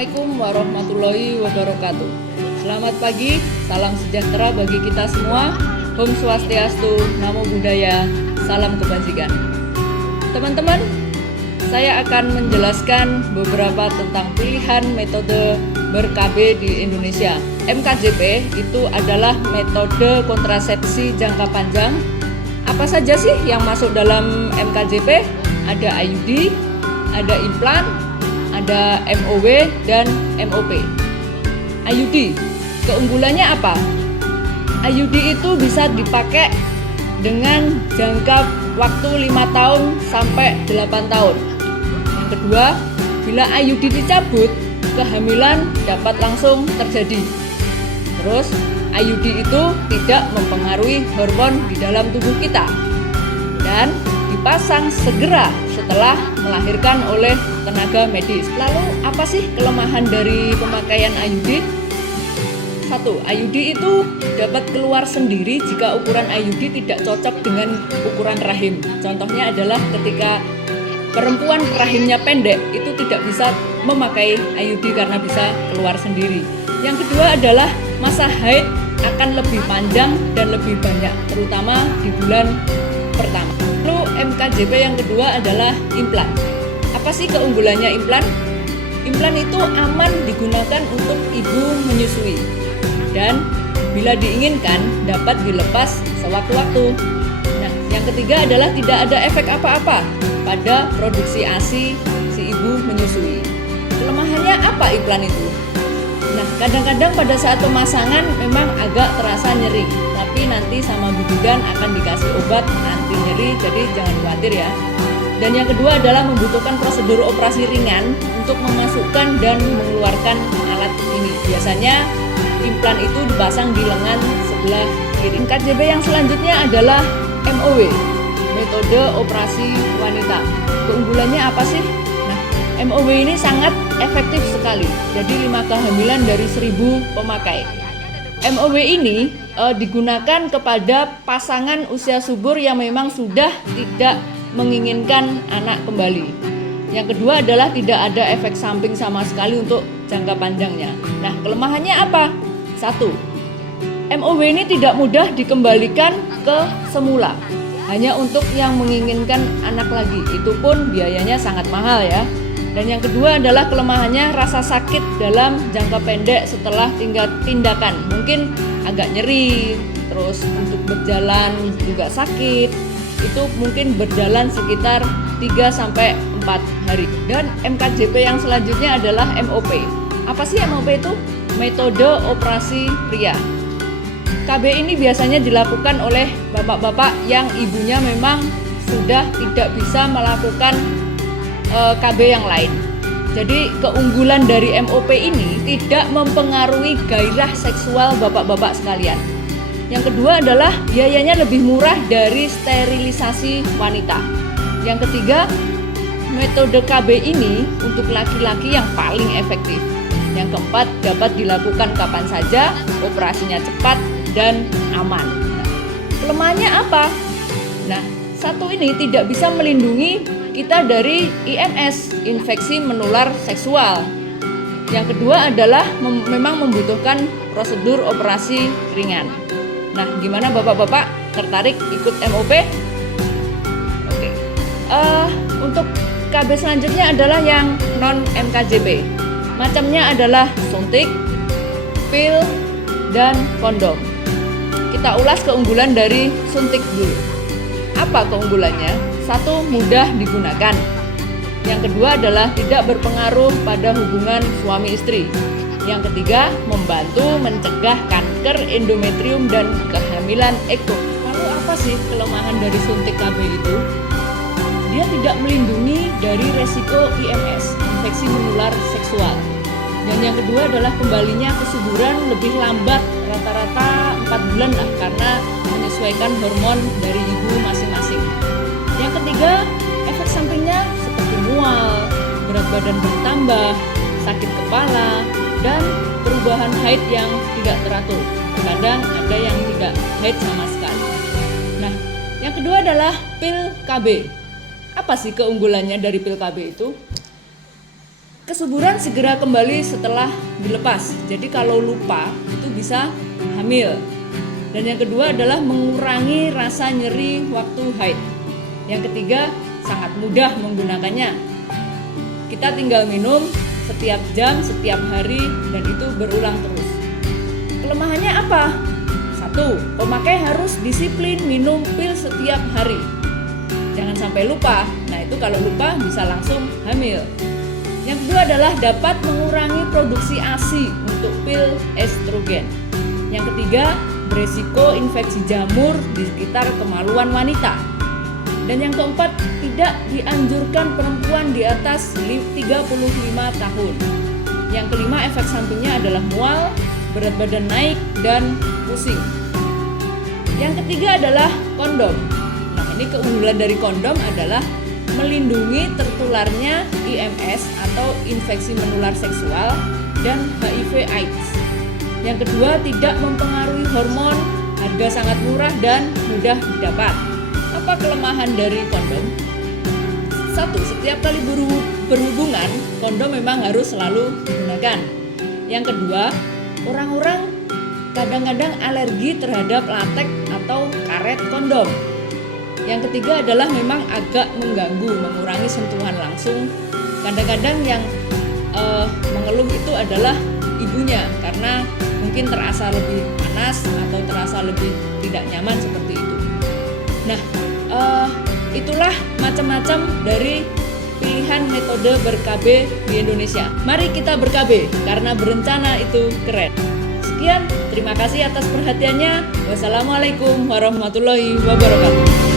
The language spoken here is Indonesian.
Assalamualaikum warahmatullahi wabarakatuh. Selamat pagi, salam sejahtera bagi kita semua. Om Swastiastu, Namo Buddhaya, salam kebajikan. Teman-teman, saya akan menjelaskan beberapa tentang pilihan metode ber-KB di Indonesia. MKJP itu adalah metode kontrasepsi jangka panjang. Apa saja sih yang masuk dalam MKJP? Ada IUD, ada implan, ada MOW dan MOP. IUD, keunggulannya apa? IUD itu bisa dipakai dengan jangka waktu 5 tahun sampai 8 tahun. Yang kedua, bila IUD dicabut, kehamilan dapat langsung terjadi. Terus, IUD itu tidak mempengaruhi hormon di dalam tubuh kita dan dipasang segera setelah melahirkan oleh tenaga medis. Lalu apa sih kelemahan dari pemakaian IUD? 1. IUD itu dapat keluar sendiri jika ukuran IUD tidak cocok dengan ukuran rahim. Contohnya adalah ketika perempuan rahimnya pendek, itu tidak bisa memakai IUD karena bisa keluar sendiri. Yang kedua adalah masa haid akan lebih panjang dan lebih banyak, terutama di bulan pertama. Lalu MKJP yang kedua adalah implan. Apa sih keunggulannya implan? Implan itu aman digunakan untuk ibu menyusui dan bila diinginkan dapat dilepas sewaktu-waktu. Nah, yang ketiga adalah tidak ada efek apa-apa pada produksi ASI si ibu menyusui. Kelemahannya apa implan itu? Nah, kadang-kadang pada saat pemasangan memang agak terasa nyeri, tapi nanti sama bidugan akan dikasih obat anti nyeri, jadi jangan khawatir ya. Dan yang kedua adalah membutuhkan prosedur operasi ringan untuk memasukkan dan mengeluarkan alat ini. Biasanya implan itu dipasang di lengan sebelah kiri. MKJP yang selanjutnya adalah MOW, metode operasi wanita. Keunggulannya apa sih? Nah, MOW ini sangat efektif sekali. Jadi 5 kehamilan dari 1000 pemakai. MOW ini digunakan kepada pasangan usia subur yang memang sudah tidak menginginkan anak kembali. Yang kedua adalah tidak ada efek samping sama sekali untuk jangka panjangnya. Nah, kelemahannya apa? 1. MOW ini tidak mudah dikembalikan ke semula. Hanya untuk yang menginginkan anak lagi. Itu pun biayanya sangat mahal ya. Dan yang kedua adalah kelemahannya rasa sakit dalam jangka pendek setelah tindakan. Mungkin agak nyeri, terus untuk berjalan juga sakit. Itu mungkin berjalan sekitar 3-4 hari. Dan MKJP yang selanjutnya adalah MOP. Apa sih MOP itu? Metode operasi pria. KB ini biasanya dilakukan oleh bapak-bapak yang ibunya memang sudah tidak bisa melakukan KB yang lain. Jadi keunggulan dari MOP ini tidak mempengaruhi gairah seksual bapak-bapak sekalian. Yang kedua adalah biayanya lebih murah dari sterilisasi wanita. Yang ketiga, metode KB ini untuk laki-laki yang paling efektif. Yang keempat, dapat dilakukan kapan saja, operasinya cepat dan aman. Nah, kelemahannya apa? Nah, satu ini tidak bisa melindungi kita dari IMS, infeksi menular seksual. Yang kedua adalah memang membutuhkan prosedur operasi ringan. Nah, gimana bapak-bapak tertarik ikut MOP? Oke. Untuk KB selanjutnya adalah yang non MKJP. Macamnya adalah suntik, pil, dan kondom. Kita ulas keunggulan dari suntik dulu. Apa keunggulannya? 1. Mudah digunakan. Yang kedua adalah tidak berpengaruh pada hubungan suami istri. Yang ketiga, membantu mencegah kanker endometrium dan kehamilan ektom. Lalu apa sih kelemahan dari suntik KB itu? Dia tidak melindungi dari resiko IMS, infeksi menular seksual. Dan yang kedua adalah kembalinya kesuburan lebih lambat, rata-rata 4 bulan lah, karena menyesuaikan hormon dari ibu masing-masing. Yang ketiga, efek sampingnya seperti mual, berat badan bertambah, sakit kepala, dan perubahan haid yang tidak teratur. Kadang ada yang tidak haid sama sekali. Nah, yang kedua adalah pil KB. Apa sih keunggulannya dari pil KB itu? kesuburan segera kembali setelah dilepas. Jadi kalau lupa itu bisa hamil. Dan yang kedua adalah mengurangi rasa nyeri waktu haid. Yang ketiga, sangat mudah menggunakannya. Kita tinggal minum setiap jam, setiap hari, dan itu berulang terus. Kelemahannya apa? 1. Pemakai harus disiplin minum pil setiap hari. Jangan sampai lupa. Nah, itu kalau lupa bisa langsung hamil. Yang kedua adalah dapat mengurangi produksi ASI untuk pil estrogen. Yang ketiga, beresiko infeksi jamur di sekitar kemaluan wanita. Dan yang keempat, tidak dianjurkan perempuan di atas 35 tahun. Yang kelima, efek sampingnya adalah mual, berat badan naik, dan pusing. Yang ketiga adalah kondom. Nah, ini keunggulan dari kondom adalah melindungi tertularnya IMS atau infeksi menular seksual dan HIV/AIDS. Yang kedua, tidak mempengaruhi hormon, harga sangat murah dan mudah didapat. Apa kelemahan dari kondom? 1. Setiap kali berhubungan, kondom memang harus selalu digunakan. Yang kedua, orang-orang kadang-kadang alergi terhadap latex atau karet kondom. Yang ketiga adalah memang agak mengganggu, mengurangi sentuhan langsung. Kadang-kadang yang mengeluh itu adalah ibunya karena mungkin terasa lebih panas atau terasa lebih tidak nyaman seperti itu. Nah, itulah macam-macam dari pilihan metode ber-KB di Indonesia. Mari kita ber-KB karena berencana itu keren. Sekian, terima kasih atas perhatiannya. Wassalamualaikum warahmatullahi wabarakatuh.